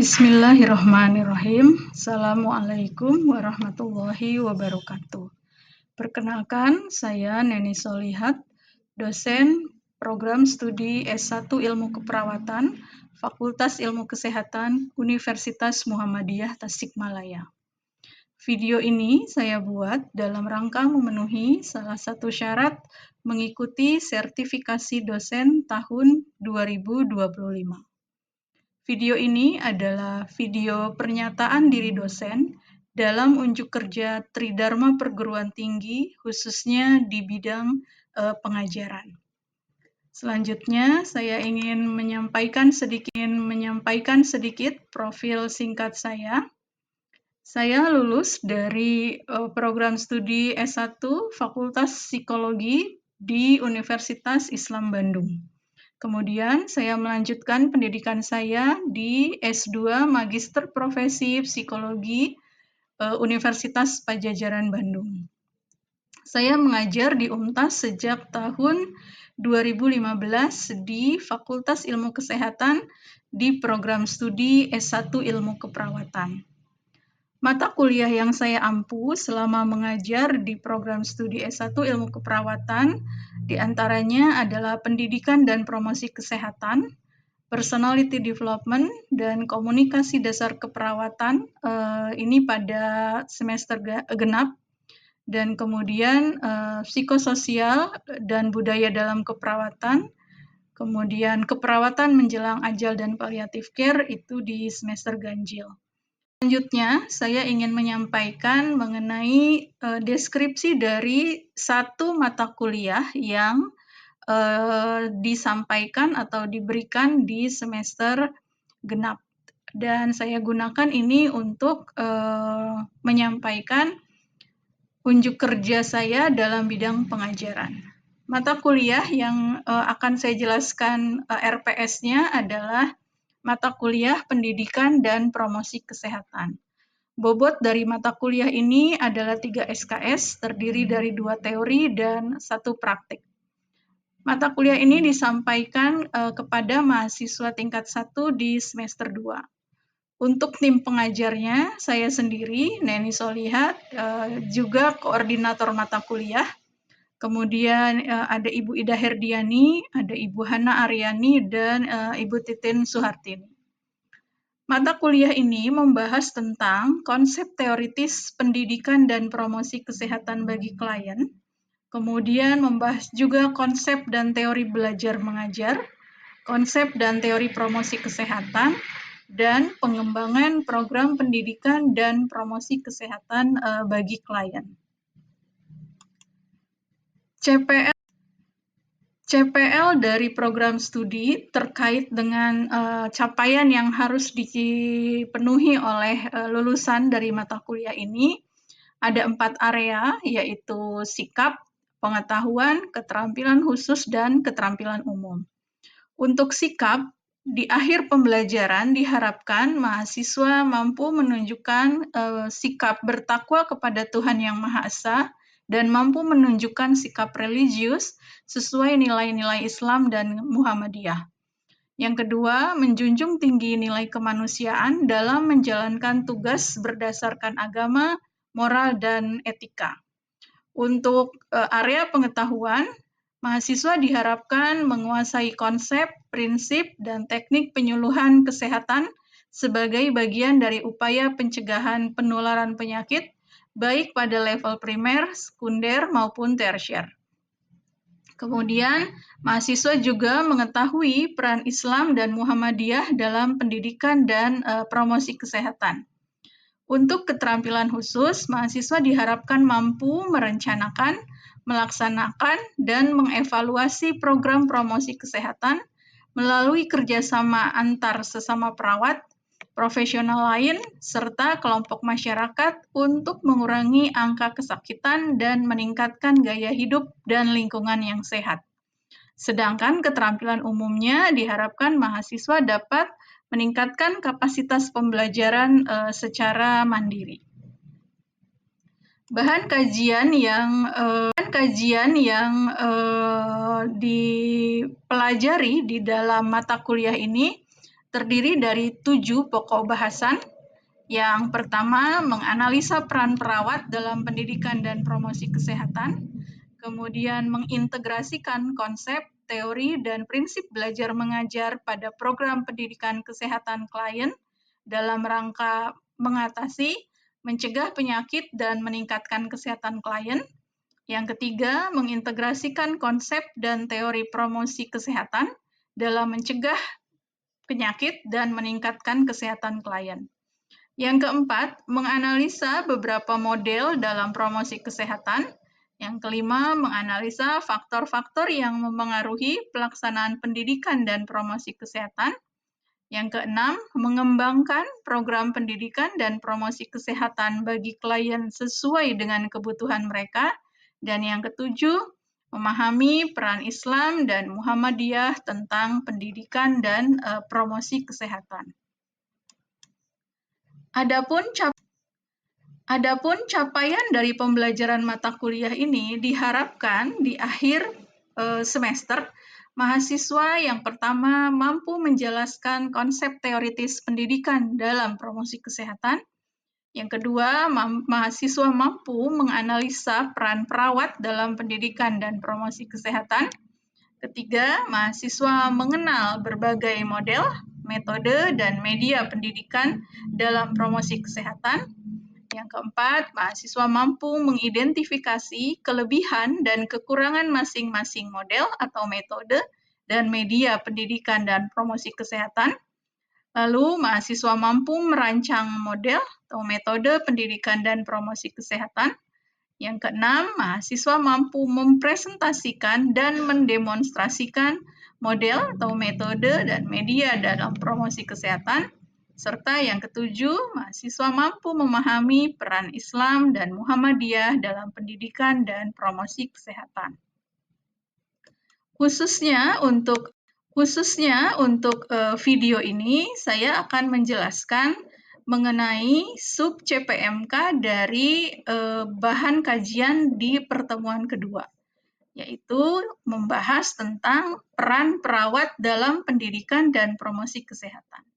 Bismillahirrahmanirrahim. Assalamualaikum warahmatullahi wabarakatuh. Perkenalkan, saya Neni Solihat, dosen program studi S1 Ilmu Keperawatan, Fakultas Ilmu Kesehatan, Universitas Muhammadiyah Tasikmalaya. Video ini saya buat dalam rangka memenuhi salah satu syarat mengikuti sertifikasi dosen tahun 2025. Video ini adalah video pernyataan diri dosen dalam unjuk kerja Tridharma Perguruan Tinggi, khususnya di bidang pengajaran. Selanjutnya, saya ingin menyampaikan sedikit profil singkat saya. Saya lulus dari program studi S1 Fakultas Psikologi di Universitas Islam Bandung. Kemudian saya melanjutkan pendidikan saya di S2 Magister Profesi Psikologi Universitas Padjadjaran Bandung. Saya mengajar di UNTAS sejak tahun 2015 di Fakultas Ilmu Kesehatan di program studi S1 Ilmu Keperawatan. Mata kuliah yang saya ampu selama mengajar di program studi S1 Ilmu Keperawatan diantaranya adalah Pendidikan dan Promosi Kesehatan, Personality Development, dan Komunikasi Dasar Keperawatan, ini pada semester genap, dan kemudian Psikososial dan Budaya dalam Keperawatan, kemudian Keperawatan Menjelang Ajal dan Palliative Care itu di semester ganjil. Selanjutnya, saya ingin menyampaikan mengenai deskripsi dari satu mata kuliah yang disampaikan atau diberikan di semester genap. Dan saya gunakan ini untuk menyampaikan unjuk kerja saya dalam bidang pengajaran. Mata kuliah yang akan saya jelaskan RPS-nya adalah mata kuliah Pendidikan dan Promosi Kesehatan. Bobot dari mata kuliah ini adalah 3 SKS, terdiri dari 2 teori dan 1 praktik. Mata kuliah ini disampaikan kepada mahasiswa tingkat 1 di semester 2. Untuk tim pengajarnya, saya sendiri, Neni Solihat, juga koordinator mata kuliah. Kemudian ada Ibu Ida Herdiani, ada Ibu Hana Aryani, dan Ibu Titin Suhartini. Mata kuliah ini membahas tentang konsep teoritis pendidikan dan promosi kesehatan bagi klien, kemudian membahas juga konsep dan teori belajar mengajar, konsep dan teori promosi kesehatan, dan pengembangan program pendidikan dan promosi kesehatan bagi klien. CPL dari program studi terkait dengan capaian yang harus dipenuhi oleh lulusan dari mata kuliah ini ada 4 area, yaitu sikap, pengetahuan, keterampilan khusus, dan keterampilan umum. Untuk sikap, di akhir pembelajaran diharapkan mahasiswa mampu menunjukkan sikap bertakwa kepada Tuhan Yang Maha Esa dan mampu menunjukkan sikap religius sesuai nilai-nilai Islam dan Muhammadiyah. Yang kedua, menjunjung tinggi nilai kemanusiaan dalam menjalankan tugas berdasarkan agama, moral, dan etika. Untuk area pengetahuan, mahasiswa diharapkan menguasai konsep, prinsip, dan teknik penyuluhan kesehatan sebagai bagian dari upaya pencegahan penularan penyakit, baik pada level primer, sekunder, maupun tersier. Kemudian, mahasiswa juga mengetahui peran Islam dan Muhammadiyah dalam pendidikan dan promosi kesehatan. Untuk keterampilan khusus, mahasiswa diharapkan mampu merencanakan, melaksanakan, dan mengevaluasi program promosi kesehatan melalui kerjasama antar sesama perawat, profesional lain, serta kelompok masyarakat untuk mengurangi angka kesakitan dan meningkatkan gaya hidup dan lingkungan yang sehat. Sedangkan keterampilan umumnya diharapkan mahasiswa dapat meningkatkan kapasitas pembelajaran secara mandiri. Bahan kajian yang dipelajari di dalam mata kuliah ini terdiri dari 7 pokok bahasan. Yang pertama, menganalisa peran perawat dalam pendidikan dan promosi kesehatan, kemudian mengintegrasikan konsep, teori, dan prinsip belajar mengajar pada program pendidikan kesehatan klien dalam rangka mengatasi, mencegah penyakit, dan meningkatkan kesehatan klien. Yang ketiga, mengintegrasikan konsep dan teori promosi kesehatan dalam mencegah penyakit dan meningkatkan kesehatan klien. Yang keempat, menganalisa beberapa model dalam promosi kesehatan. Yang kelima, menganalisa faktor-faktor yang mempengaruhi pelaksanaan pendidikan dan promosi kesehatan. Yang keenam, mengembangkan program pendidikan dan promosi kesehatan bagi klien sesuai dengan kebutuhan mereka. Dan yang ketujuh, memahami peran Islam dan Muhammadiyah tentang pendidikan dan promosi kesehatan. Adapun capaian dari pembelajaran mata kuliah ini diharapkan di akhir semester, mahasiswa yang pertama mampu menjelaskan konsep teoritis pendidikan dalam promosi kesehatan. Yang kedua, mahasiswa mampu menganalisa peran perawat dalam pendidikan dan promosi kesehatan. Ketiga, mahasiswa mengenal berbagai model, metode, dan media pendidikan dalam promosi kesehatan. Yang keempat, mahasiswa mampu mengidentifikasi kelebihan dan kekurangan masing-masing model atau metode dan media pendidikan dan promosi kesehatan. Lalu, mahasiswa mampu merancang model atau metode pendidikan dan promosi kesehatan. Yang keenam, mahasiswa mampu mempresentasikan dan mendemonstrasikan model atau metode dan media dalam promosi kesehatan. Serta yang ketujuh, mahasiswa mampu memahami peran Islam dan Muhammadiyah dalam pendidikan dan promosi kesehatan. Khususnya untuk video ini, saya akan menjelaskan mengenai sub CPMK dari bahan kajian di pertemuan kedua, yaitu membahas tentang peran perawat dalam pendidikan dan promosi kesehatan.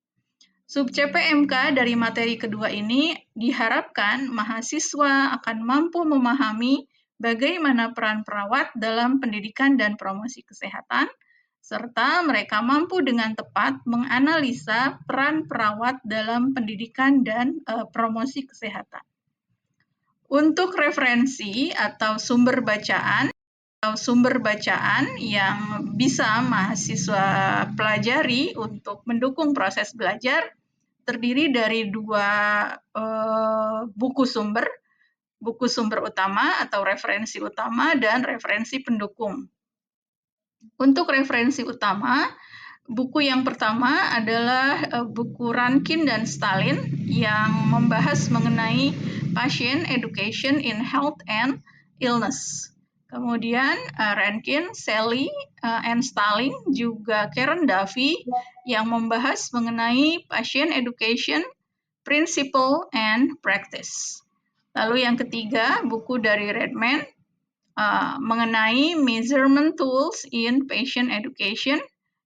Sub CPMK dari materi kedua ini diharapkan mahasiswa akan mampu memahami bagaimana peran perawat dalam pendidikan dan promosi kesehatan, serta mereka mampu dengan tepat menganalisa peran perawat dalam pendidikan dan promosi kesehatan. Untuk referensi atau sumber bacaan yang bisa mahasiswa pelajari untuk mendukung proses belajar terdiri dari dua buku sumber utama atau referensi utama dan referensi pendukung. Untuk referensi utama, buku yang pertama adalah buku Rankin dan Stalin yang membahas mengenai Patient Education in Health and Illness. Kemudian Rankin, Sally, and Stalin, juga Karen Duffy yang membahas mengenai Patient Education, Principle and Practice. Lalu yang ketiga, buku dari Redman mengenai Measurement Tools in Patient Education.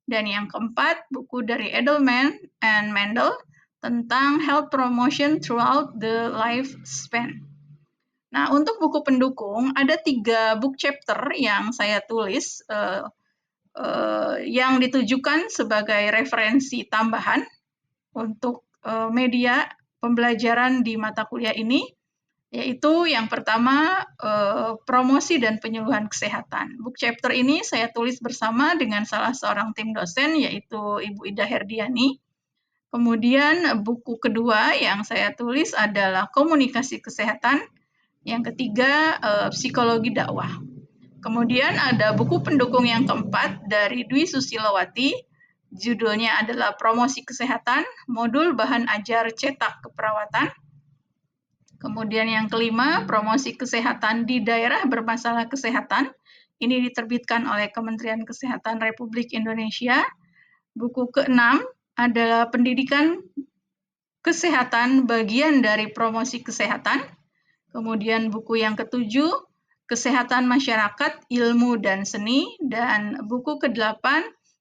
Dan yang keempat, buku dari Edelman and Mendel tentang Health Promotion Throughout the Lifespan. Nah, untuk buku pendukung, ada 3 book chapter yang saya tulis yang ditujukan sebagai referensi tambahan untuk media pembelajaran di mata kuliah ini, yaitu yang pertama, promosi dan penyuluhan kesehatan. Book chapter ini saya tulis bersama dengan salah seorang tim dosen, yaitu Ibu Ida Herdiani. Kemudian buku kedua yang saya tulis adalah komunikasi kesehatan. Yang ketiga, psikologi dakwah. Kemudian ada buku pendukung yang keempat dari Dwi Susilowati, judulnya adalah Promosi Kesehatan, Modul Bahan Ajar Cetak Keperawatan. Kemudian yang kelima, Promosi Kesehatan di Daerah Bermasalah Kesehatan. Ini diterbitkan oleh Kementerian Kesehatan Republik Indonesia. Buku keenam adalah Pendidikan Kesehatan bagian dari promosi kesehatan. Kemudian buku yang ketujuh, Kesehatan Masyarakat, Ilmu dan Seni. Dan buku ke-8,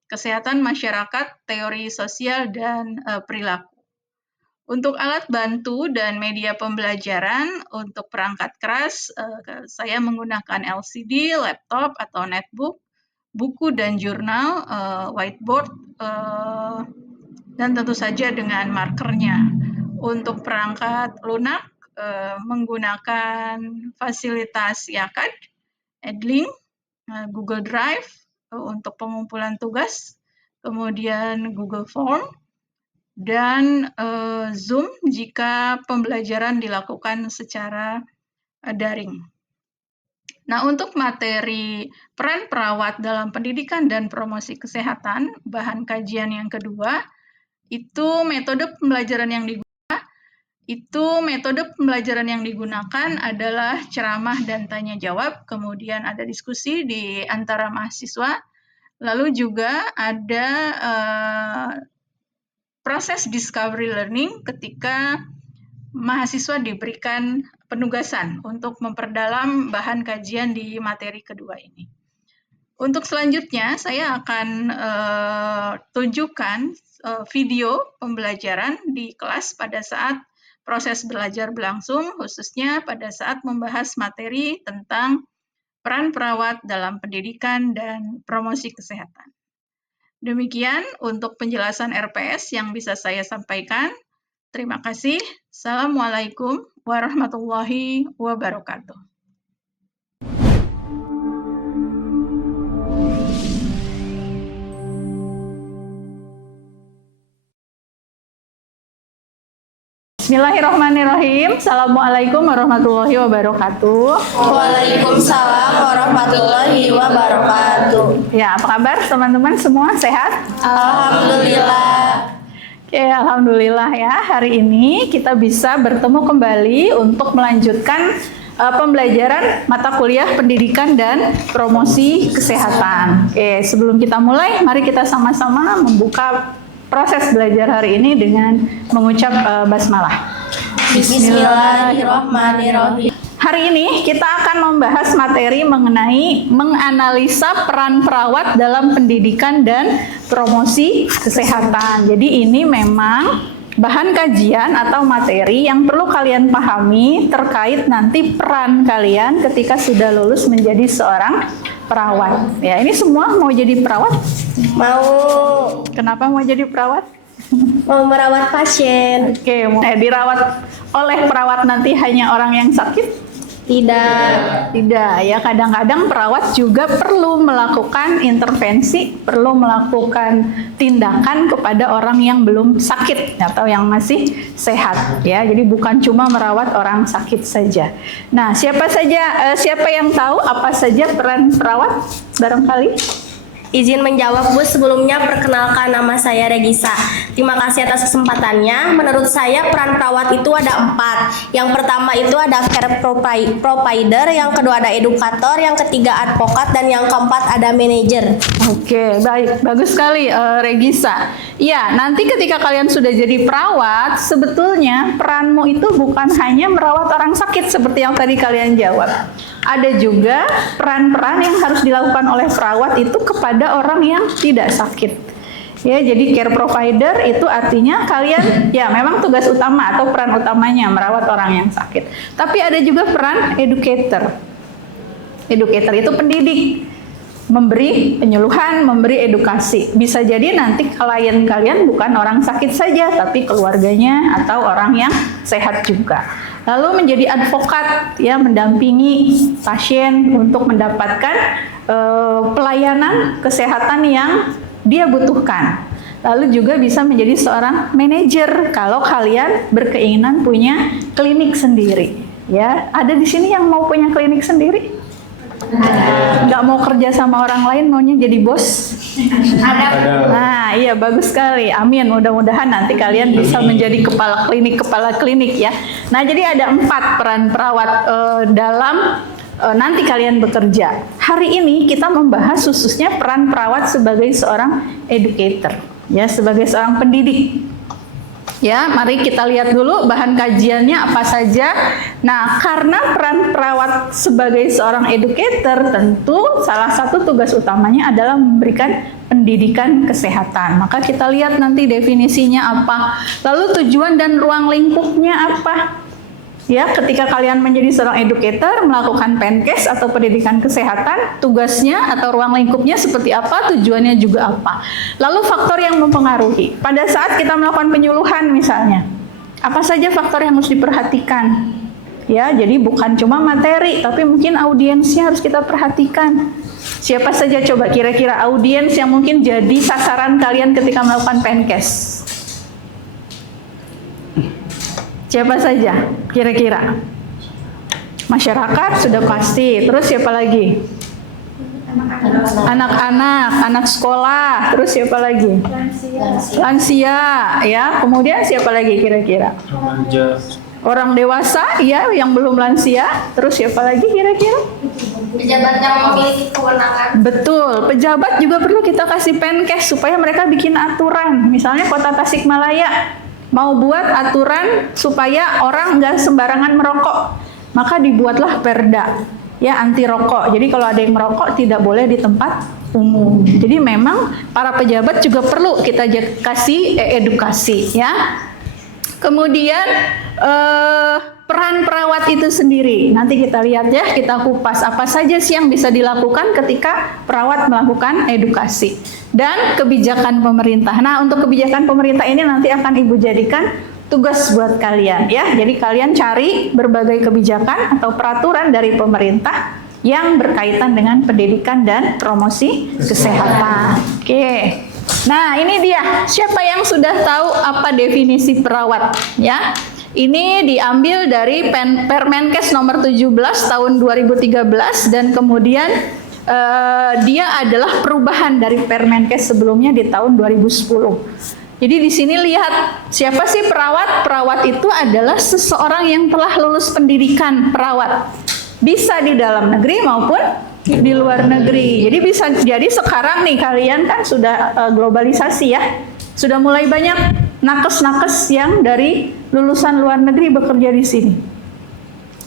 kesehatan masyarakat, teori sosial, dan perilaku. Untuk alat bantu dan media pembelajaran, untuk perangkat keras, saya menggunakan LCD, laptop atau netbook, buku dan jurnal, whiteboard, dan tentu saja dengan markernya. Untuk perangkat lunak, menggunakan fasilitas Yakat, Edlink, Google Drive untuk pengumpulan tugas, kemudian Google Form, dan Zoom jika pembelajaran dilakukan secara daring. Nah, untuk materi peran perawat dalam pendidikan dan promosi kesehatan, bahan kajian yang kedua, itu metode pembelajaran yang digunakan adalah ceramah dan tanya jawab, kemudian ada diskusi di antara mahasiswa, lalu juga ada proses discovery learning ketika mahasiswa diberikan penugasan untuk memperdalam bahan kajian di materi kedua ini. Untuk selanjutnya, saya akan tunjukkan video pembelajaran di kelas pada saat proses belajar berlangsung, khususnya pada saat membahas materi tentang peran perawat dalam pendidikan dan promosi kesehatan. Demikian untuk penjelasan RPS yang bisa saya sampaikan. Terima kasih. Assalamualaikum warahmatullahi wabarakatuh. Bismillahirrahmanirrahim. Assalamualaikum warahmatullahi wabarakatuh. Waalaikumsalam warahmatullahi wabarakatuh. Ya, apa kabar teman-teman semua? Sehat? Alhamdulillah. Oke, alhamdulillah ya. Hari ini kita bisa bertemu kembali untuk melanjutkan pembelajaran mata kuliah pendidikan dan promosi kesehatan. Oke, sebelum kita mulai, mari kita sama-sama membuka proses belajar hari ini dengan mengucap basmalah. Bismillahirrahmanirrahim. Hari ini kita akan membahas materi mengenai menganalisa peran perawat dalam pendidikan dan promosi kesehatan. Jadi ini memang bahan kajian atau materi yang perlu kalian pahami terkait nanti peran kalian ketika sudah lulus menjadi seorang perawat. Ya, ini semua mau jadi perawat? Mau. Kenapa mau jadi perawat? Mau merawat pasien. Oke, dirawat oleh perawat nanti hanya orang yang sakit? Tidak, ya kadang-kadang perawat juga perlu melakukan intervensi, perlu melakukan tindakan kepada orang yang belum sakit atau yang masih sehat, ya. Jadi bukan cuma merawat orang sakit saja. Nah, siapa yang tahu apa saja peran perawat barangkali? Izin menjawab, Bu. Sebelumnya perkenalkan, nama saya Regisa. Terima kasih atas kesempatannya. Menurut saya peran perawat itu ada 4. Yang pertama itu ada care provider, yang kedua ada edukator, yang ketiga advokat, dan yang keempat ada manajer. Oke, baik. Bagus sekali Regisa. Ya, nanti ketika kalian sudah jadi perawat, sebetulnya peranmu itu bukan hanya merawat orang sakit seperti yang tadi kalian jawab. Ada juga peran-peran yang harus dilakukan oleh perawat itu kepada orang yang tidak sakit. Ya, jadi care provider itu artinya kalian ya memang tugas utama atau peran utamanya merawat orang yang sakit. Tapi ada juga peran educator. Educator itu pendidik, memberi penyuluhan, memberi edukasi. Bisa jadi nanti klien kalian bukan orang sakit saja, tapi keluarganya atau orang yang sehat juga. Lalu menjadi advokat, ya, mendampingi pasien untuk mendapatkan pelayanan kesehatan yang dia butuhkan. Lalu juga bisa menjadi seorang manajer kalau kalian berkeinginan punya klinik sendiri. Ya, ada di sini yang mau punya klinik sendiri? Nggak mau kerja sama orang lain, maunya jadi bos? Ada. Nah, iya, bagus sekali. Amin. Mudah-mudahan nanti kalian bisa menjadi kepala klinik ya. Nah, jadi ada 4 peran perawat dalam nanti kalian bekerja. Hari ini kita membahas khususnya peran perawat sebagai seorang educator, ya, sebagai seorang pendidik. Ya, mari kita lihat dulu bahan kajiannya apa saja. Nah, karena peran perawat sebagai seorang educator, tentu salah satu tugas utamanya adalah memberikan pendidikan kesehatan. Maka kita lihat nanti definisinya apa, lalu tujuan dan ruang lingkupnya apa. Ya, ketika kalian menjadi seorang educator, melakukan PENKES atau pendidikan kesehatan, tugasnya atau ruang lingkupnya seperti apa, tujuannya juga apa. Lalu faktor yang mempengaruhi. Pada saat kita melakukan penyuluhan misalnya, apa saja faktor yang harus diperhatikan? Ya, jadi bukan cuma materi, tapi mungkin audiensnya harus kita perhatikan. Siapa saja coba kira-kira audiens yang mungkin jadi sasaran kalian ketika melakukan PENKES? Siapa saja kira-kira? Masyarakat sudah pasti. Terus siapa lagi? Anak-anak, anak sekolah. Terus siapa lagi? Lansia. Ya. Kemudian siapa lagi kira-kira? Orang dewasa, ya, yang belum lansia. Terus siapa lagi kira-kira? Pejabat yang memiliki kewenangan. Betul, pejabat juga perlu kita kasih PENKES supaya mereka bikin aturan. Misalnya Kota Tasikmalaya mau buat aturan supaya orang nggak sembarangan merokok, maka dibuatlah perda ya anti rokok. Jadi kalau ada yang merokok tidak boleh di tempat umum. Jadi memang para pejabat juga perlu kita kasih edukasi ya. Kemudian peran perawat itu sendiri. Nanti kita lihat ya, kita kupas apa saja sih yang bisa dilakukan ketika perawat melakukan edukasi. Dan kebijakan pemerintah. Nah, untuk kebijakan pemerintah ini nanti akan Ibu jadikan tugas buat kalian ya. Jadi kalian cari berbagai kebijakan atau peraturan dari pemerintah yang berkaitan dengan pendidikan dan promosi kesehatan. Oke. Nah, ini dia. Siapa yang sudah tahu apa definisi perawat ya? Ini diambil dari Permenkes nomor 17 tahun 2013 dan kemudian dia adalah perubahan dari Permenkes sebelumnya di tahun 2010. Jadi di sini lihat siapa sih perawat? Perawat itu adalah seseorang yang telah lulus pendidikan perawat. Bisa di dalam negeri maupun di luar negeri. Jadi bisa jadi sekarang nih kalian kan sudah globalisasi ya. Sudah mulai banyak nakes-nakes yang dari lulusan luar negeri bekerja di sini.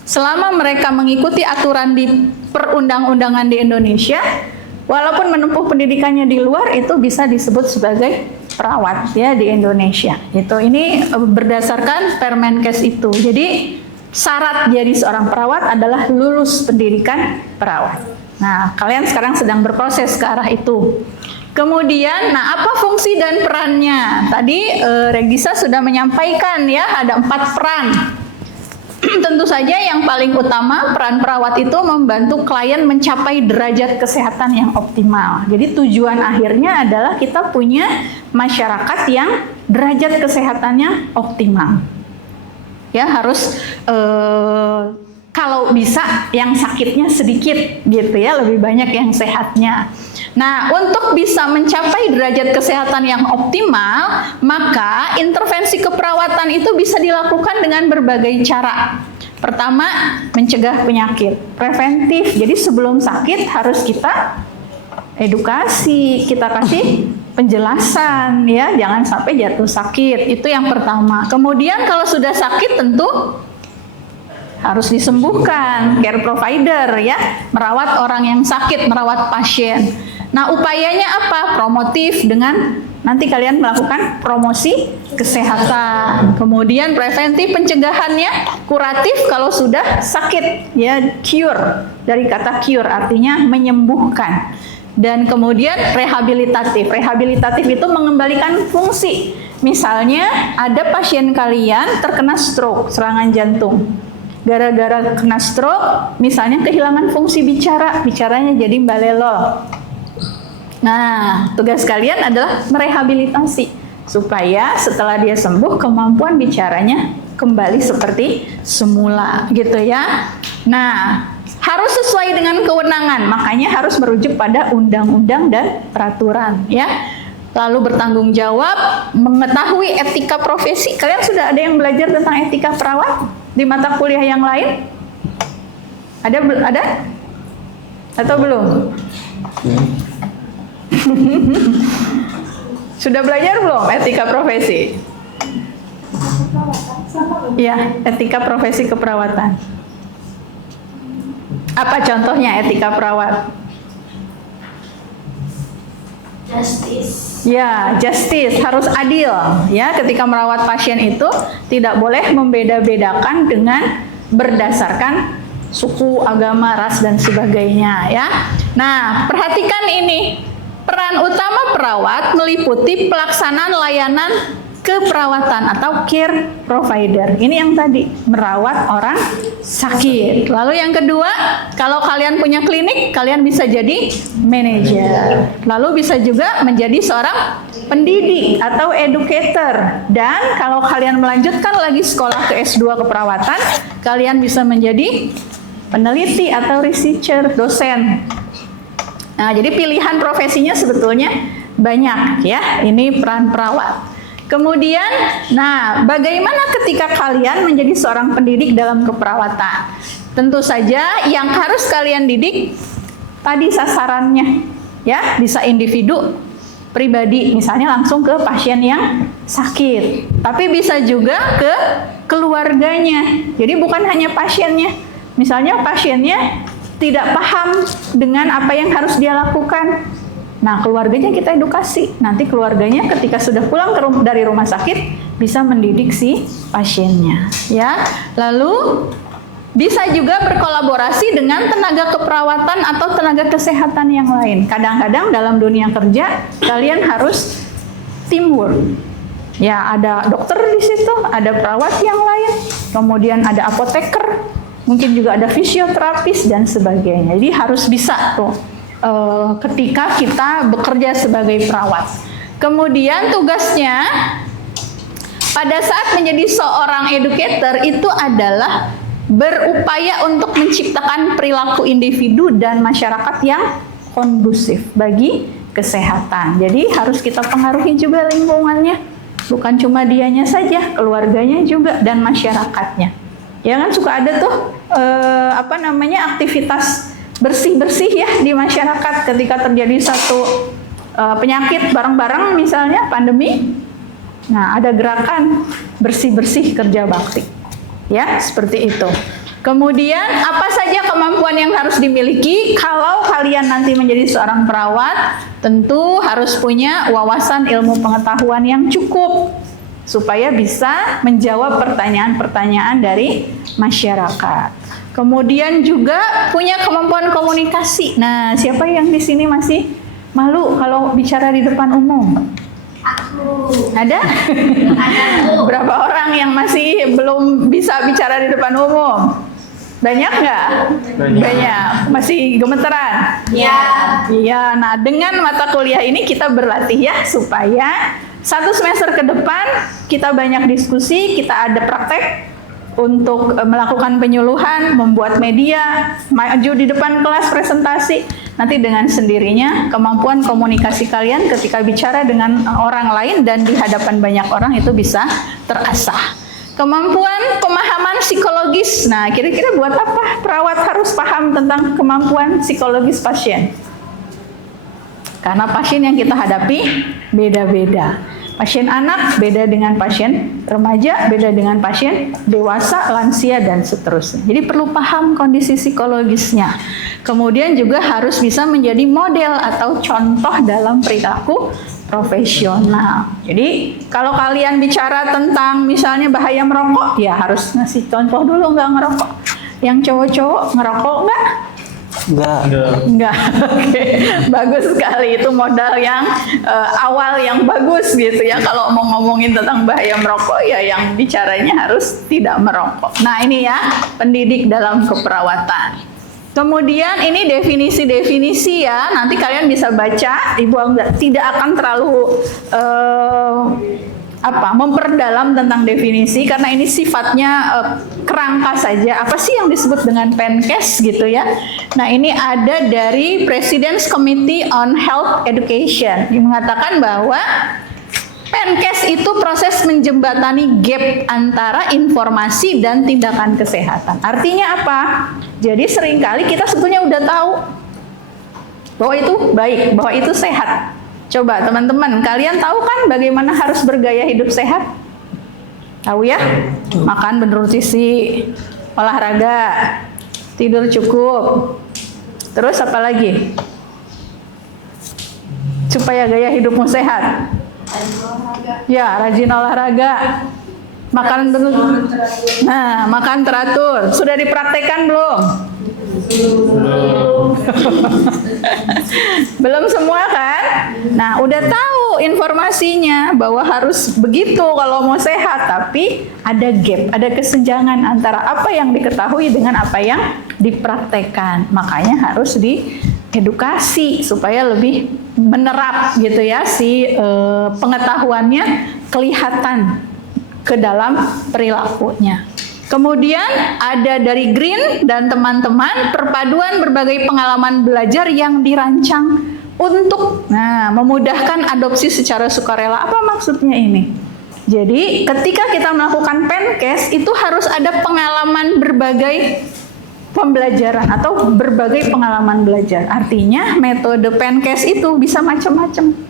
Selama mereka mengikuti aturan di perundang-undangan di Indonesia, walaupun menempuh pendidikannya di luar, itu bisa disebut sebagai perawat ya di Indonesia. Ini berdasarkan Permenkes itu. Jadi syarat jadi seorang perawat adalah lulus pendidikan perawat. Nah, kalian sekarang sedang berproses ke arah itu. Kemudian, nah apa fungsi dan perannya? Tadi Regisa sudah menyampaikan ya, ada 4 peran. Tentu saja yang paling utama peran perawat itu membantu klien mencapai derajat kesehatan yang optimal. Jadi tujuan akhirnya adalah kita punya masyarakat yang derajat kesehatannya optimal. Ya harus kalau bisa yang sakitnya sedikit gitu ya, lebih banyak yang sehatnya. Nah, untuk bisa mencapai derajat kesehatan yang optimal, maka intervensi keperawatan itu bisa dilakukan dengan berbagai cara. Pertama, mencegah penyakit, preventif. Jadi sebelum sakit harus kita edukasi, kita kasih penjelasan ya, jangan sampai jatuh sakit. Itu yang pertama. Kemudian kalau sudah sakit tentu harus disembuhkan, care provider ya, merawat orang yang sakit, merawat pasien. Nah, upayanya apa? Promotif dengan nanti kalian melakukan promosi kesehatan. Kemudian preventif pencegahannya, kuratif kalau sudah sakit ya, cure dari kata cure artinya menyembuhkan. Dan kemudian rehabilitatif. Rehabilitatif itu mengembalikan fungsi. Misalnya ada pasien kalian terkena stroke, serangan jantung. Gara-gara kena stroke, misalnya kehilangan fungsi bicara, bicaranya jadi mbalelol. Nah, tugas kalian adalah merehabilitasi supaya setelah dia sembuh kemampuan bicaranya kembali seperti semula, gitu ya. Nah, harus sesuai dengan kewenangan, makanya harus merujuk pada undang-undang dan peraturan, ya. Lalu bertanggung jawab, mengetahui etika profesi. Kalian sudah ada yang belajar tentang etika perawat di mata kuliah yang lain? Ada? Atau belum? Sudah belajar belum etika profesi? Ya, etika profesi keperawatan. Apa contohnya etika perawat? Justice. Ya, justice, harus adil. Ya, ketika merawat pasien itu tidak boleh membeda-bedakan dengan berdasarkan suku, agama, ras, dan sebagainya. Ya. Nah, perhatikan ini. Peran utama perawat meliputi pelaksanaan layanan keperawatan atau care provider. Ini yang tadi, merawat orang sakit. Lalu yang kedua, kalau kalian punya klinik, kalian bisa jadi manajer. Lalu bisa juga menjadi seorang pendidik atau educator. Dan kalau kalian melanjutkan lagi sekolah ke S2 keperawatan, kalian bisa menjadi peneliti atau researcher, dosen. Nah, jadi pilihan profesinya sebetulnya banyak ya. Ini peran perawat. Kemudian, nah, bagaimana ketika kalian menjadi seorang pendidik dalam keperawatan? Tentu saja yang harus kalian didik tadi sasarannya, ya, bisa individu, pribadi, misalnya langsung ke pasien yang sakit, tapi bisa juga ke keluarganya. Jadi bukan hanya pasiennya, misalnya pasiennya tidak paham dengan apa yang harus dia lakukan. Nah, keluarganya kita edukasi. Nanti keluarganya ketika sudah pulang dari rumah sakit bisa mendidik si pasiennya, ya. Lalu bisa juga berkolaborasi dengan tenaga keperawatan atau tenaga kesehatan yang lain. Kadang-kadang dalam dunia kerja kalian harus teamwork. Ya, ada dokter di situ, ada perawat yang lain, kemudian ada apoteker, mungkin juga ada fisioterapis dan sebagainya. Jadi harus bisa tuh ketika kita bekerja sebagai perawat. Kemudian tugasnya pada saat menjadi seorang educator itu adalah berupaya untuk menciptakan perilaku individu dan masyarakat yang kondusif bagi kesehatan. Jadi harus kita pengaruhi juga lingkungannya, bukan cuma dianya saja, keluarganya juga dan masyarakatnya. Ya kan suka ada tuh aktivitas bersih-bersih ya di masyarakat ketika terjadi satu penyakit bareng-bareng, misalnya pandemi. Nah, ada gerakan bersih-bersih kerja bakti. Ya, seperti itu. Kemudian apa saja kemampuan yang harus dimiliki kalau kalian nanti menjadi seorang perawat? Tentu harus punya wawasan ilmu pengetahuan yang cukup supaya bisa menjawab pertanyaan-pertanyaan dari masyarakat. Kemudian juga punya kemampuan komunikasi. Nah, siapa yang di sini masih malu kalau bicara di depan umum? Aku. Ada? Berapa orang yang masih belum bisa bicara di depan umum? Banyak nggak? Banyak. Masih gemeteran? Ya. Iya. Nah, dengan mata kuliah ini kita berlatih ya supaya 1 semester ke depan kita banyak diskusi, kita ada praktek untuk melakukan penyuluhan, membuat media, maju di depan kelas presentasi. Nanti dengan sendirinya kemampuan komunikasi kalian ketika bicara dengan orang lain dan di hadapan banyak orang itu bisa terasah. Kemampuan pemahaman psikologis. Nah, kira-kira buat apa perawat harus paham tentang kemampuan psikologis pasien? Karena pasien yang kita hadapi beda-beda. Pasien anak beda dengan pasien remaja, beda dengan pasien dewasa, lansia, dan seterusnya. Jadi perlu paham kondisi psikologisnya. Kemudian juga harus bisa menjadi model atau contoh dalam perilaku profesional. Jadi kalau kalian bicara tentang misalnya bahaya merokok, ya harus ngasih contoh dulu nggak ngerokok. Yang cowok-cowok ngerokok nggak? Enggak. Oke. Bagus sekali, itu modal yang awal yang bagus gitu ya. Kalau mau ngomongin tentang bahaya merokok ya yang bicaranya harus tidak merokok. Nah, ini ya pendidik dalam keperawatan. Kemudian ini definisi-definisi ya. Nanti kalian bisa baca, Ibu tidak akan terlalu memperdalam tentang definisi karena ini sifatnya kerangka saja. Apa sih yang disebut dengan PENCAS gitu ya? Nah, ini ada dari President's Committee on Health Education yang mengatakan bahwa PENCAS itu proses menjembatani gap antara informasi dan tindakan kesehatan. Artinya apa? Jadi seringkali kita sebetulnya udah tahu bahwa itu baik, bahwa itu sehat. Coba teman-teman, kalian tahu kan bagaimana harus bergaya hidup sehat? Tahu ya? Makan bernutrisi, olahraga, tidur cukup. Terus apa lagi? Supaya gaya hidupmu sehat. Ya, rajin olahraga. Makan makan teratur. Sudah dipraktekkan belum? Belum semua kan? Nah, udah tahu informasinya bahwa harus begitu kalau mau sehat, tapi ada gap, ada kesenjangan antara apa yang diketahui dengan apa yang dipraktekkan. Makanya harus diedukasi supaya lebih menerap gitu ya pengetahuannya kelihatan ke dalam perilakunya. Kemudian ada dari Green dan teman-teman perpaduan berbagai pengalaman belajar yang dirancang untuk memudahkan adopsi secara sukarela. Apa maksudnya ini? Jadi ketika kita melakukan Pencast itu harus ada pengalaman berbagai pembelajaran atau berbagai pengalaman belajar. Artinya metode Pencast itu bisa macam-macam.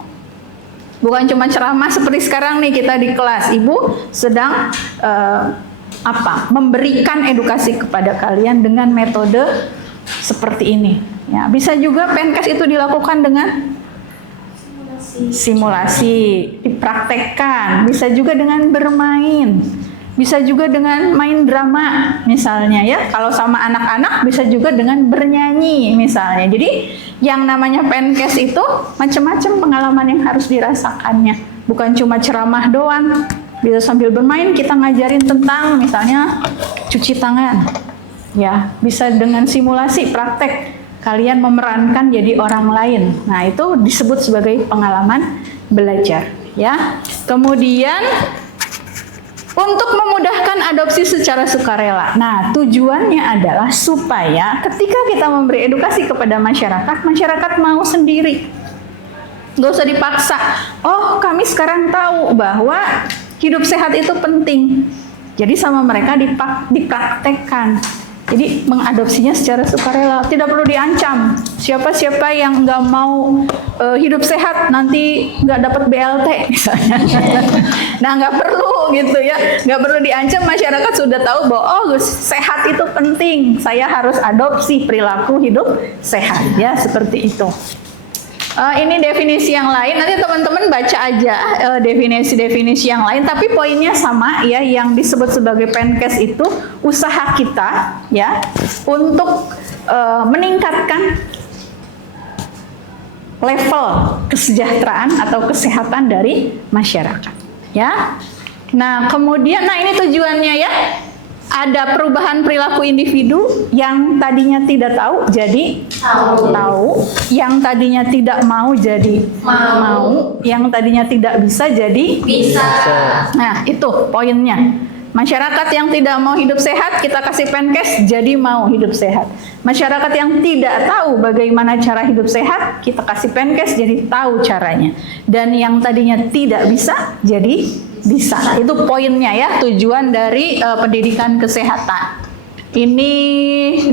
Bukan cuma ceramah seperti sekarang nih kita di kelas. Ibu sedang memberikan edukasi kepada kalian dengan metode seperti ini. Ya, bisa juga Pencast itu dilakukan dengan simulasi, dipraktekkan, bisa juga dengan bermain, bisa juga dengan main drama misalnya ya. Kalau sama anak-anak bisa juga dengan bernyanyi misalnya. Jadi yang namanya Pencast itu macam-macam pengalaman yang harus dirasakannya. Bukan cuma ceramah doang. Bisa sambil bermain kita ngajarin tentang misalnya cuci tangan. Ya, bisa dengan simulasi praktek kalian memerankan jadi orang lain. Nah, itu disebut sebagai pengalaman belajar, ya. Kemudian untuk memudahkan adopsi secara sukarela. Nah, tujuannya adalah supaya ketika kita memberi edukasi kepada masyarakat, masyarakat mau sendiri. Nggak usah dipaksa. Oh, kami sekarang tahu bahwa hidup sehat itu penting. Jadi sama mereka dipraktekkan. Jadi mengadopsinya secara sukarela, tidak perlu diancam. Siapa-siapa yang nggak mau hidup sehat nanti nggak dapat BLT misalnya. Nah, nggak perlu gitu ya, nggak perlu diancam. Masyarakat sudah tahu bahwa sehat itu penting. Saya harus adopsi perilaku hidup sehat ya, seperti itu. Ini definisi yang lain, nanti teman-teman baca aja definisi-definisi yang lain, tapi poinnya sama ya, yang disebut sebagai Pencast itu usaha kita ya untuk meningkatkan level kesejahteraan atau kesehatan dari masyarakat ya. Nah, kemudian ini tujuannya ya. Ada perubahan perilaku individu yang tadinya tidak tahu jadi tahu, yang tadinya tidak mau jadi mau, yang tadinya tidak bisa jadi bisa. Nah, itu poinnya. Masyarakat yang tidak mau hidup sehat, kita kasih Pencast jadi mau hidup sehat. Masyarakat yang tidak tahu bagaimana cara hidup sehat, kita kasih Pencast jadi tahu caranya. Dan yang tadinya tidak bisa jadi bisa. Itu poinnya ya, tujuan dari pendidikan kesehatan. Ini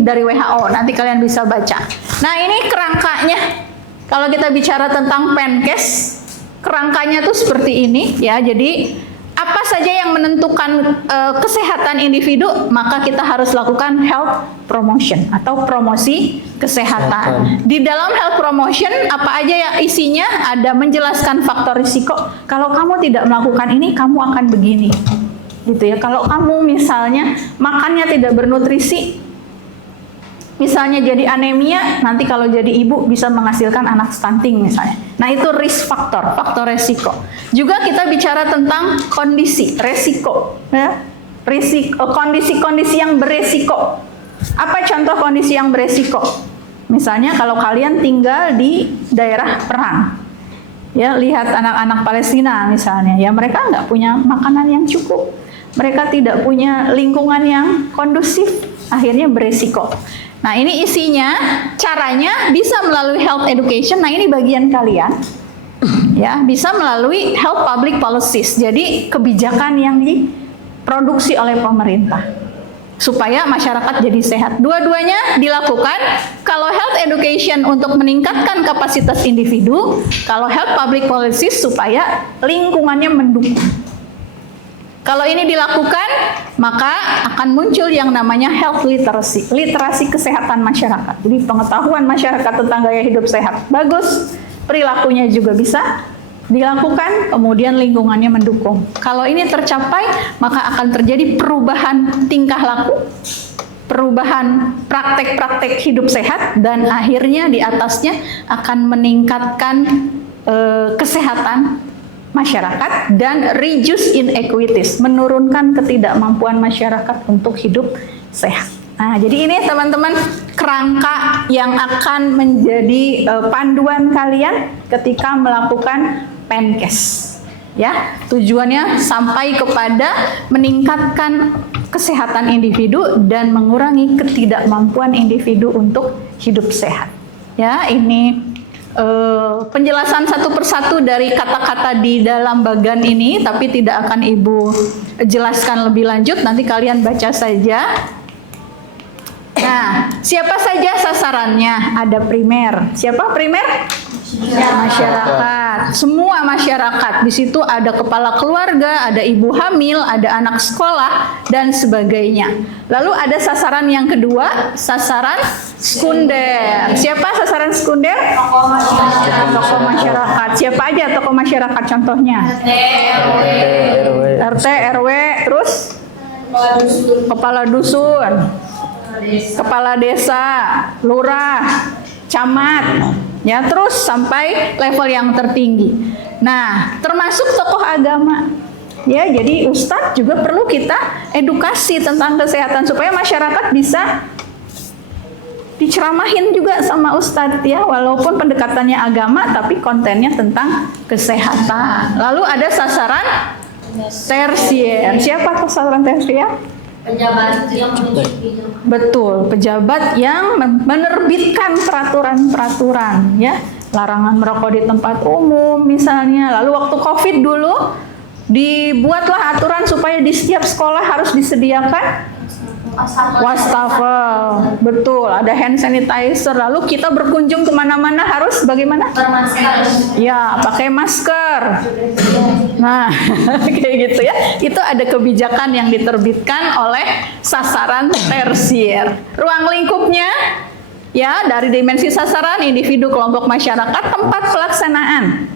dari WHO, nanti kalian bisa baca. Nah, ini kerangkanya. Kalau kita bicara tentang Pencast, kerangkanya tuh seperti ini ya. Jadi apa saja yang menentukan kesehatan individu, maka kita harus lakukan health promotion atau promosi kesehatan. Di dalam health promotion, apa aja yang isinya? Ada menjelaskan faktor risiko. Kalau kamu tidak melakukan ini, kamu akan begini. Gitu ya. Kalau kamu misalnya makannya tidak bernutrisi, misalnya jadi anemia, nanti kalau jadi ibu bisa menghasilkan anak stunting misalnya. Nah, itu risk factor, faktor resiko. Juga kita bicara tentang kondisi, resiko. Ya. Kondisi-kondisi yang beresiko. Apa contoh kondisi yang beresiko? Misalnya kalau kalian tinggal di daerah perang. Ya, lihat anak-anak Palestina misalnya. Ya, mereka nggak punya makanan yang cukup. Mereka tidak punya lingkungan yang kondusif. Akhirnya beresiko. Nah, ini isinya, caranya bisa melalui health education. Nah, ini bagian kalian. Ya, bisa melalui health public policies. Jadi, kebijakan yang diproduksi oleh pemerintah supaya masyarakat jadi sehat. Dua-duanya dilakukan. Kalau health education untuk meningkatkan kapasitas individu, kalau health public policies supaya lingkungannya mendukung. Kalau ini dilakukan, maka akan muncul yang namanya health literacy, literasi kesehatan masyarakat. Jadi pengetahuan masyarakat tentang gaya hidup sehat bagus, perilakunya juga bisa dilakukan, kemudian lingkungannya mendukung. Kalau ini tercapai, maka akan terjadi perubahan tingkah laku, perubahan praktek-praktek hidup sehat, dan akhirnya di atasnya akan meningkatkan kesehatan masyarakat dan reduce inequities, menurunkan ketidakmampuan masyarakat untuk hidup sehat. Nah, jadi ini teman-teman kerangka yang akan menjadi panduan kalian ketika melakukan PENKES. Ya, tujuannya sampai kepada meningkatkan kesehatan individu dan mengurangi ketidakmampuan individu untuk hidup sehat. Ya, ini penjelasan satu persatu dari kata-kata di dalam bagan ini, tapi tidak akan Ibu jelaskan lebih lanjut, nanti kalian baca saja. Nah, siapa saja sasarannya? Ada primer. Siapa primer? Masyarakat. Semua masyarakat. Di situ ada kepala keluarga, ada ibu hamil, ada anak sekolah, dan sebagainya. Lalu ada sasaran yang kedua, sasaran sekunder. Siapa sasaran sekunder? Tokoh masyarakat. Siapa aja tokoh masyarakat contohnya? RT, RW, terus kepala dusun, kepala desa, lurah, camat, ya, terus sampai level yang tertinggi. Nah, termasuk tokoh agama. Ya, jadi ustadz juga perlu kita edukasi tentang kesehatan supaya masyarakat bisa diceramahin juga sama ustadz, ya, walaupun pendekatannya agama tapi kontennya tentang kesehatan. Lalu ada sasaran tersier. Siapa sasaran tersier? Pejabat yang Betul, pejabat yang menerbitkan peraturan-peraturan, ya, larangan merokok di tempat umum misalnya. Lalu waktu COVID dulu dibuatlah aturan supaya di setiap sekolah harus disediakan wastafel. Betul, ada hand sanitizer. Lalu kita berkunjung kemana-mana harus bagaimana? Ya, pakai masker. Nah, kayak gitu ya. Itu ada kebijakan yang diterbitkan oleh sasaran tersier. Ruang lingkupnya, ya, dari dimensi sasaran, individu, kelompok masyarakat, tempat pelaksanaan.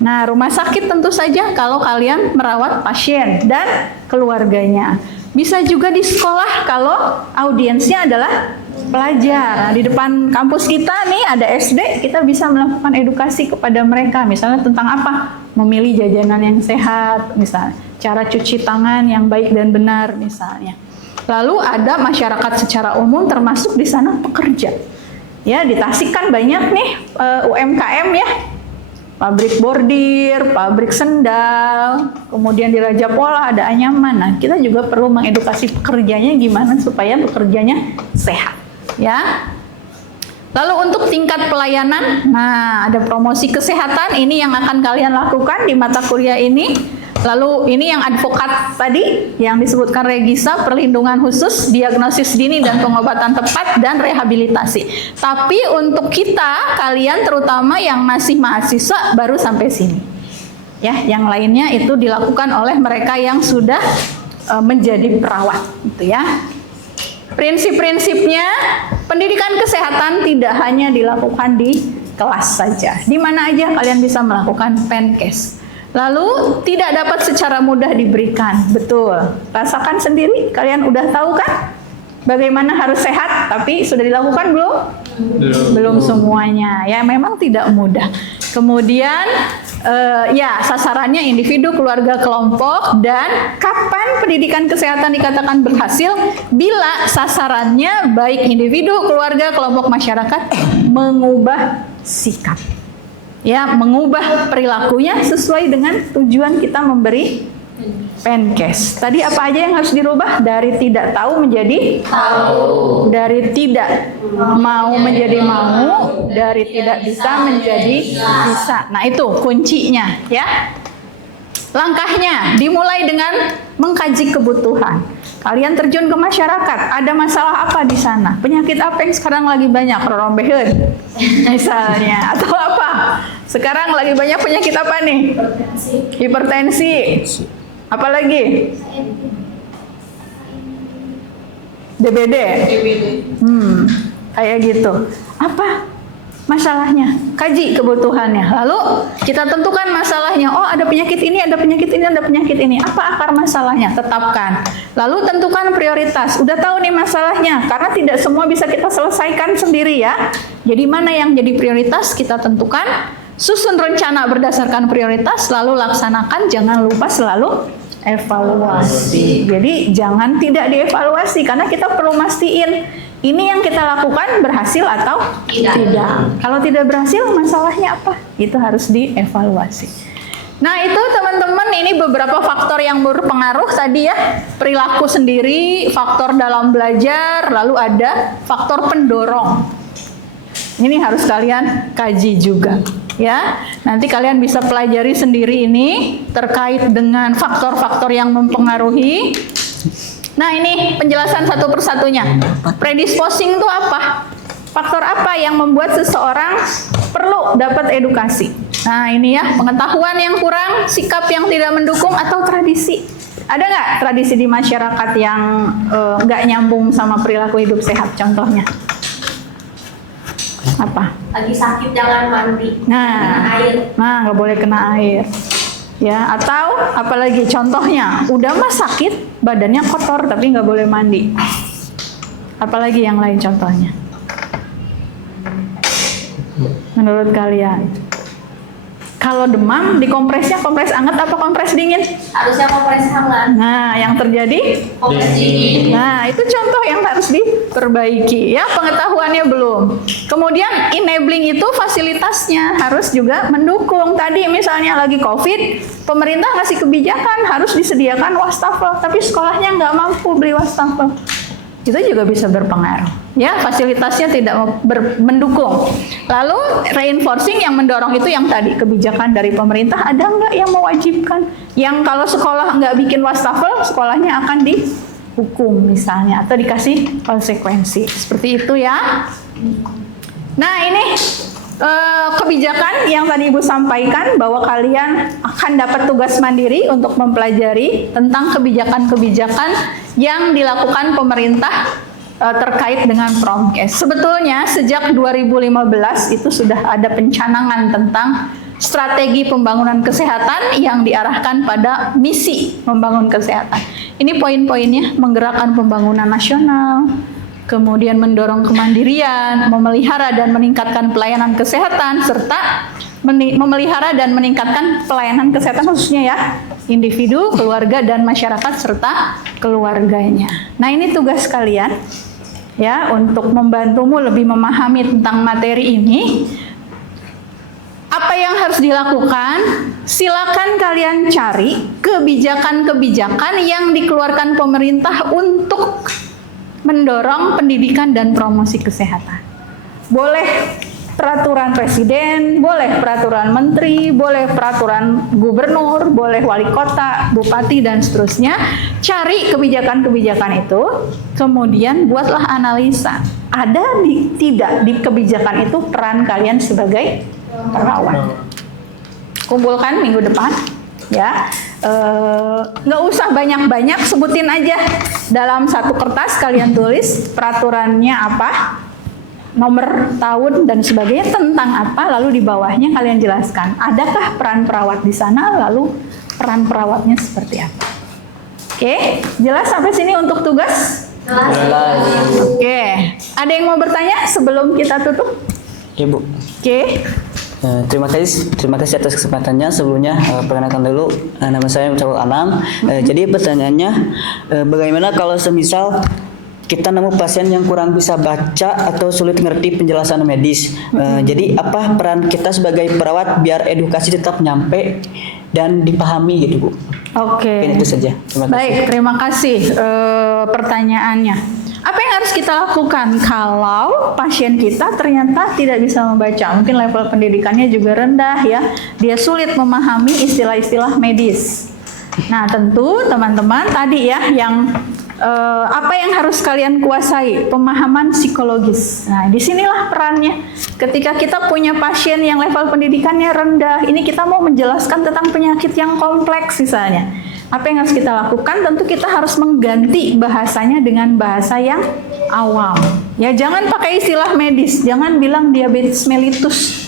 Nah, rumah sakit tentu saja kalau kalian merawat pasien dan keluarganya. Bisa juga di sekolah kalau audiensnya adalah pelajar. Nah, di depan kampus kita nih ada SD, kita bisa melakukan edukasi kepada mereka. Misalnya tentang apa? Memilih jajanan yang sehat, misalnya. Cara cuci tangan yang baik dan benar, misalnya. Lalu ada masyarakat secara umum termasuk di sana pekerja. Ya, di Tasik kan banyak nih UMKM ya. Pabrik bordir, pabrik sendal, kemudian di Raja Pola ada Anyaman. Nah, kita juga perlu mengedukasi pekerjanya gimana supaya bekerjanya sehat, ya. Lalu untuk tingkat pelayanan, nah, ada promosi kesehatan, ini yang akan kalian lakukan di mata kuliah ini. Lalu ini yang advokat tadi, yang disebutkan Regisa, perlindungan khusus, diagnosis dini dan pengobatan tepat, dan rehabilitasi. Tapi untuk kita, kalian terutama yang masih mahasiswa, baru sampai sini. Ya, yang lainnya itu dilakukan oleh mereka yang sudah menjadi perawat, gitu ya. Prinsip-prinsipnya, pendidikan kesehatan tidak hanya dilakukan di kelas saja. Di mana aja kalian bisa melakukan PENKES. Lalu tidak dapat secara mudah diberikan. Betul. Rasakan sendiri, kalian udah tahu kan bagaimana harus sehat, tapi sudah dilakukan belum? Belum semuanya. Ya, memang tidak mudah. Kemudian ya, sasarannya individu, keluarga, kelompok, dan kapan pendidikan kesehatan dikatakan berhasil? Bila sasarannya baik individu, keluarga, kelompok masyarakat mengubah sikap. Ya, mengubah perilakunya sesuai dengan tujuan kita memberi PENKES. Tadi apa aja yang harus dirubah? Dari tidak tahu menjadi tahu. Dari tidak mau menjadi mau. Dari tidak bisa menjadi bisa. Nah, itu kuncinya, ya. Langkahnya dimulai dengan mengkaji kebutuhan. Kalian terjun ke masyarakat, ada masalah apa di sana? Penyakit apa yang sekarang lagi banyak? Rorombeheun misalnya, atau apa? Sekarang lagi banyak penyakit apa nih? Hipertensi. Apalagi? DBD. Kayak gitu. Apa masalahnya? Kaji kebutuhannya. Lalu kita tentukan masalahnya. Oh, ada penyakit ini, ada penyakit ini, ada penyakit ini. Apa akar masalahnya? Tetapkan. Lalu tentukan prioritas. Udah tahu nih masalahnya, karena tidak semua bisa kita selesaikan sendiri ya. Jadi mana yang jadi prioritas kita tentukan. Susun rencana berdasarkan prioritas, lalu laksanakan. Jangan lupa selalu evaluasi. Jadi jangan tidak dievaluasi, karena kita perlu mastiin ini yang kita lakukan berhasil atau tidak. Kalau tidak berhasil, masalahnya apa? Itu harus dievaluasi. Nah, itu teman-teman, ini beberapa faktor yang berpengaruh tadi ya. Perilaku sendiri, faktor dalam belajar, lalu ada faktor pendorong. Ini harus kalian kaji juga. Ya, nanti kalian bisa pelajari sendiri ini terkait dengan faktor-faktor yang mempengaruhi. Nah, ini penjelasan satu persatunya. Predisposing itu apa? Faktor apa yang membuat seseorang perlu dapat edukasi? Nah, ini ya, pengetahuan yang kurang, sikap yang tidak mendukung, atau tradisi. Ada nggak tradisi di masyarakat yang nggak nyambung sama perilaku hidup sehat? Contohnya apa? Lagi sakit jangan mandi. Kena air. Nah, nggak boleh kena air. Ya, atau apalagi contohnya, udah mah sakit, badannya kotor tapi nggak boleh mandi. Apalagi yang lain contohnya? Menurut kalian? Kalau demam, dikompresnya kompres hangat apa kompres dingin? Harusnya kompres hangat. Nah, yang terjadi? Kompres dingin. Nah, itu contoh yang harus diperbaiki ya, pengetahuannya belum. Kemudian enabling itu fasilitasnya harus juga mendukung. Tadi misalnya lagi COVID, pemerintah ngasih kebijakan harus disediakan wastafel, tapi sekolahnya nggak mampu beli wastafel. Itu juga bisa berpengaruh. Ya, fasilitasnya tidak mendukung. Lalu reinforcing yang mendorong itu yang tadi, kebijakan dari pemerintah ada nggak yang mewajibkan? Yang kalau sekolah nggak bikin wastafel, sekolahnya akan dihukum misalnya, atau dikasih konsekuensi. Seperti itu ya. Nah, ini kebijakan yang tadi Ibu sampaikan, bahwa kalian akan dapat tugas mandiri untuk mempelajari tentang kebijakan-kebijakan yang dilakukan pemerintah terkait dengan Promkes. Sebetulnya sejak 2015 itu sudah ada pencanangan tentang strategi pembangunan kesehatan yang diarahkan pada misi membangun kesehatan. Ini poin-poinnya: menggerakkan pembangunan nasional, kemudian mendorong kemandirian, memelihara dan meningkatkan pelayanan kesehatan, serta memelihara dan meningkatkan pelayanan kesehatan khususnya ya individu, keluarga, dan masyarakat serta keluarganya. Nah, ini tugas kalian ya, untuk membantumu lebih memahami tentang materi ini. Apa yang harus dilakukan? Silakan kalian cari kebijakan-kebijakan yang dikeluarkan pemerintah untuk mendorong pendidikan dan promosi kesehatan. Boleh peraturan presiden, boleh peraturan menteri, boleh peraturan gubernur, boleh wali kota, bupati, dan seterusnya. Cari kebijakan-kebijakan itu, kemudian buatlah analisa. Ada tidak di kebijakan itu peran kalian sebagai perawat? Kumpulkan minggu depan, ya. Nggak usah banyak-banyak, sebutin aja dalam satu kertas, kalian tulis peraturannya apa, nomor tahun dan sebagainya, tentang apa, lalu di bawahnya kalian jelaskan adakah peran perawat di sana, lalu peran perawatnya seperti apa. Oke, jelas sampai sini untuk tugas? Jelas. Oke, ada yang mau bertanya sebelum kita tutup? Ya, Bu. Oke. Terima kasih atas kesempatannya. Sebelumnya perkenalkan dulu, nama saya Mucawal Anam. Jadi pertanyaannya, bagaimana kalau semisal kita nemu pasien yang kurang bisa baca atau sulit ngerti penjelasan medis? Jadi apa peran kita sebagai perawat biar edukasi tetap nyampe dan dipahami gitu, Bu? Oke. Itu saja. Terima kasih. Baik, terima kasih pertanyaannya. Apa yang harus kita lakukan kalau pasien kita ternyata tidak bisa membaca? Mungkin level pendidikannya juga rendah ya. Dia sulit memahami istilah-istilah medis. Nah, tentu teman-teman tadi ya yang apa yang harus kalian kuasai? Pemahaman psikologis. Nah, disinilah perannya. Ketika kita punya pasien yang level pendidikannya rendah, ini kita mau menjelaskan tentang penyakit yang kompleks misalnya. Apa yang harus kita lakukan? Tentu kita harus mengganti bahasanya dengan bahasa yang awam. Ya, jangan pakai istilah medis, jangan bilang diabetes mellitus.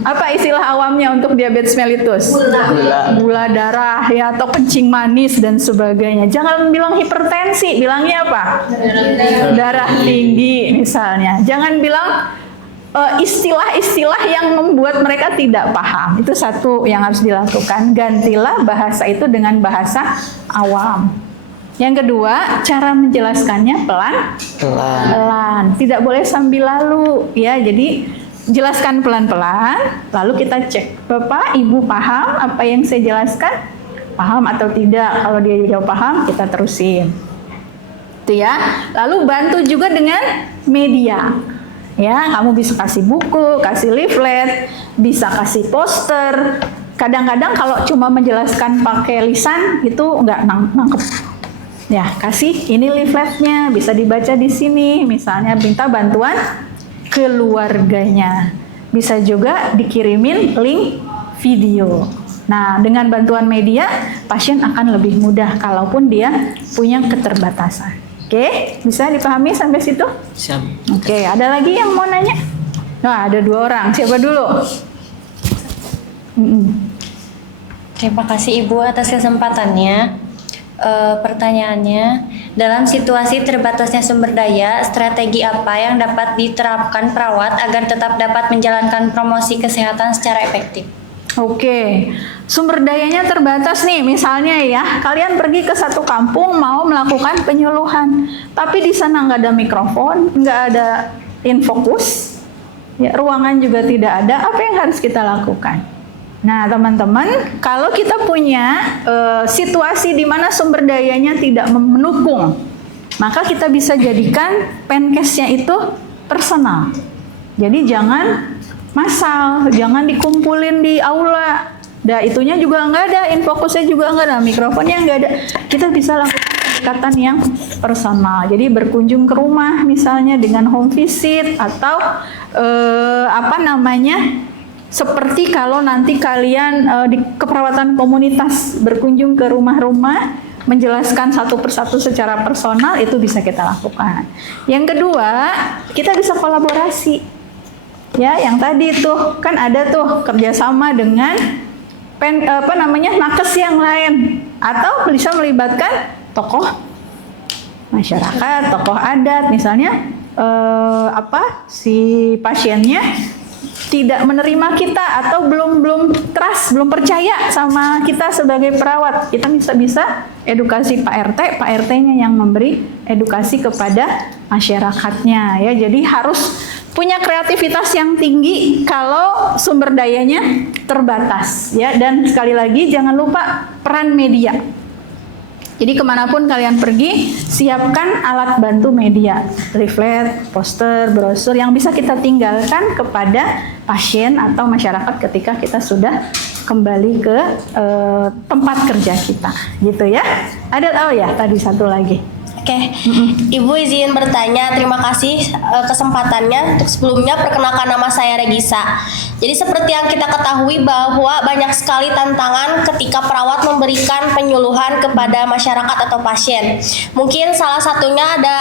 Apa istilah awamnya untuk diabetes mellitus? Gula darah ya, atau kencing manis dan sebagainya. Jangan bilang hipertensi, bilangnya apa? Darah tinggi misalnya. Jangan bilang istilah-istilah yang membuat mereka tidak paham. Itu satu yang harus dilakukan. Gantilah bahasa itu dengan bahasa awam. Yang kedua, cara menjelaskannya pelan-pelan. Tidak boleh sambil lalu ya. Jadi jelaskan pelan-pelan, lalu kita cek. Bapak, Ibu paham apa yang saya jelaskan? Paham atau tidak? Kalau dia tidak paham, kita terusin. Itu ya. Lalu bantu juga dengan media. Ya, kamu bisa kasih buku, kasih leaflet, bisa kasih poster. Kadang-kadang kalau cuma menjelaskan pakai lisan itu nggak nangkep. Ya, kasih ini leafletnya, bisa dibaca di sini. Misalnya minta bantuan keluarganya. Bisa juga dikirimin link video. Nah, dengan bantuan media, pasien akan lebih mudah kalaupun dia punya keterbatasan. Oke, bisa dipahami sampai situ? Siap. Oke, ada lagi yang mau nanya? Nah, ada 2 orang. Siapa dulu? Terima kasih Ibu atas kesempatannya. Pertanyaannya, dalam situasi terbatasnya sumber daya, strategi apa yang dapat diterapkan perawat agar tetap dapat menjalankan promosi kesehatan secara efektif? Oke, sumber dayanya terbatas nih, misalnya ya, kalian pergi ke satu kampung mau melakukan penyuluhan, tapi di sana nggak ada mikrofon, nggak ada infokus, ya, ruangan juga tidak ada, apa yang harus kita lakukan? Nah, teman-teman, kalau kita punya situasi di mana sumber dayanya tidak mendukung, maka kita bisa jadikan penkesnya itu personal. Jadi jangan massal, jangan dikumpulin di aula. Nah, itunya juga nggak ada, infokusnya juga nggak ada, mikrofonnya nggak ada. Kita bisa lakukan pendekatan yang personal. Jadi berkunjung ke rumah misalnya dengan home visit atau seperti kalau nanti kalian di keperawatan komunitas berkunjung ke rumah-rumah, menjelaskan satu persatu secara personal, itu bisa kita lakukan. Yang kedua, kita bisa kolaborasi. Ya, yang tadi tuh kan ada tuh kerjasama dengan nakes yang lain, atau bisa melibatkan tokoh masyarakat, tokoh adat, misalnya si pasiennya tidak menerima kita atau belum trust, belum percaya sama kita sebagai perawat. Kita bisa edukasi Pak RT-nya yang memberi edukasi kepada masyarakatnya ya. Jadi harus punya kreativitas yang tinggi kalau sumber dayanya terbatas ya. Dan sekali lagi jangan lupa peran media. Jadi kemanapun kalian pergi, siapkan alat bantu media, leaflet, poster, brosur yang bisa kita tinggalkan kepada pasien atau masyarakat ketika kita sudah kembali ke tempat kerja kita, gitu ya. Ada tadi satu lagi. Oke, Ibu izin bertanya, terima kasih kesempatannya. Untuk sebelumnya, perkenalkan nama saya Regisa. Jadi seperti yang kita ketahui bahwa banyak sekali tantangan ketika perawat memberikan penyuluhan kepada masyarakat atau pasien. Mungkin salah satunya ada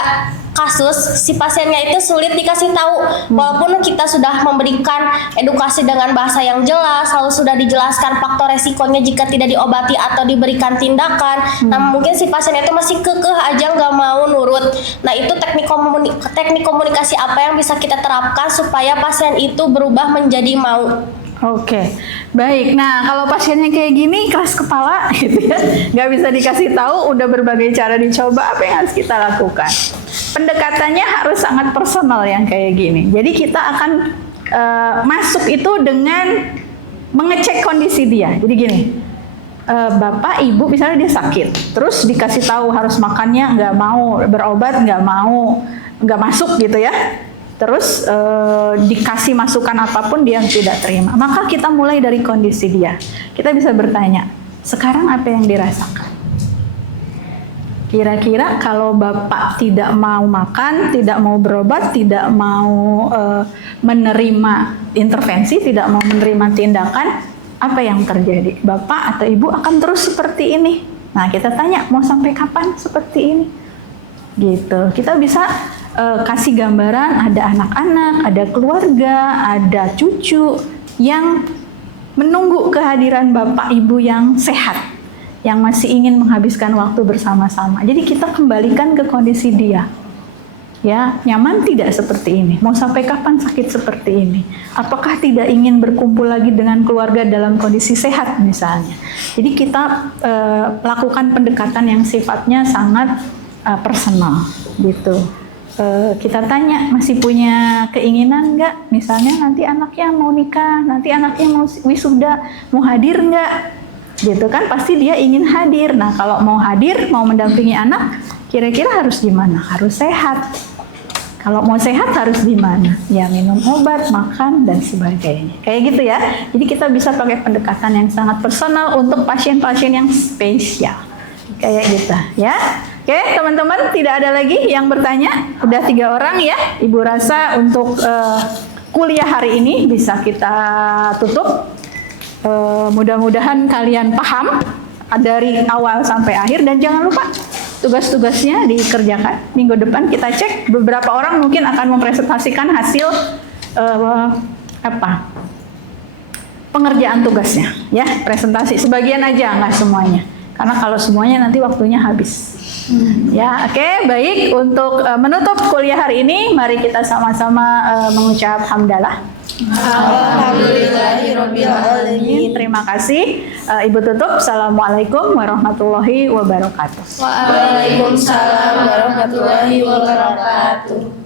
kasus si pasiennya itu sulit dikasih tahu, walaupun kita sudah memberikan edukasi dengan bahasa yang jelas, lalu sudah dijelaskan faktor resikonya jika tidak diobati atau diberikan tindakan. Nah, mungkin si pasien itu masih kekeh aja nggak mau nurut. Nah, itu teknik komunikasi apa yang bisa kita terapkan supaya pasien itu berubah menjadi mau? Oke, baik. Nah, kalau pasiennya kayak gini, keras kepala, gitu ya, nggak bisa dikasih tahu, udah berbagai cara dicoba, apa yang harus kita lakukan? Pendekatannya harus sangat personal yang kayak gini. Jadi kita akan masuk itu dengan mengecek kondisi dia. Jadi gini, Bapak, Ibu, misalnya dia sakit, terus dikasih tahu harus makannya nggak mau, berobat nggak mau, nggak masuk gitu ya. Terus dikasih masukan apapun dia tidak terima. Maka kita mulai dari kondisi dia. Kita bisa bertanya, sekarang apa yang dirasakan? Kira-kira kalau Bapak tidak mau makan, tidak mau berobat, tidak mau menerima intervensi, tidak mau menerima tindakan, apa yang terjadi? Bapak atau Ibu akan terus seperti ini. Nah, kita tanya mau sampai kapan seperti ini? Gitu. Kita bisa kasih gambaran, ada anak-anak, ada keluarga, ada cucu yang menunggu kehadiran Bapak Ibu yang sehat, yang masih ingin menghabiskan waktu bersama-sama. Jadi kita kembalikan ke kondisi dia. Ya, nyaman tidak seperti ini? Mau sampai kapan sakit seperti ini? Apakah tidak ingin berkumpul lagi dengan keluarga dalam kondisi sehat misalnya? Jadi kita lakukan pendekatan yang sifatnya sangat personal gitu. Kita tanya, masih punya keinginan nggak? Misalnya nanti anaknya mau nikah, nanti anaknya mau wisuda, mau hadir nggak? Gitu kan, pasti dia ingin hadir. Nah, kalau mau hadir, mau mendampingi anak, kira-kira harus gimana? Harus sehat. Kalau mau sehat harus gimana? Ya minum obat, makan, dan sebagainya. Kayak gitu ya. Jadi kita bisa pakai pendekatan yang sangat personal untuk pasien-pasien yang spesial. Kayak gitu ya. Oke, teman-teman, tidak ada lagi yang bertanya? Udah 3 orang ya. Ibu rasa untuk kuliah hari ini bisa kita tutup. Mudah-mudahan kalian paham dari awal sampai akhir, dan jangan lupa tugas-tugasnya dikerjakan. Minggu depan kita cek, beberapa orang mungkin akan mempresentasikan hasil pengerjaan tugasnya, ya, presentasi sebagian aja, nggak semuanya, karena kalau semuanya nanti waktunya habis. Ya, oke, baik. Untuk menutup kuliah hari ini, mari kita sama-sama mengucap hamdalah. Alhamdulillahirabbil alamin. Terima kasih. Ibu tutup. Assalamualaikum warahmatullahi wabarakatuh. Waalaikumsalam warahmatullahi wabarakatuh.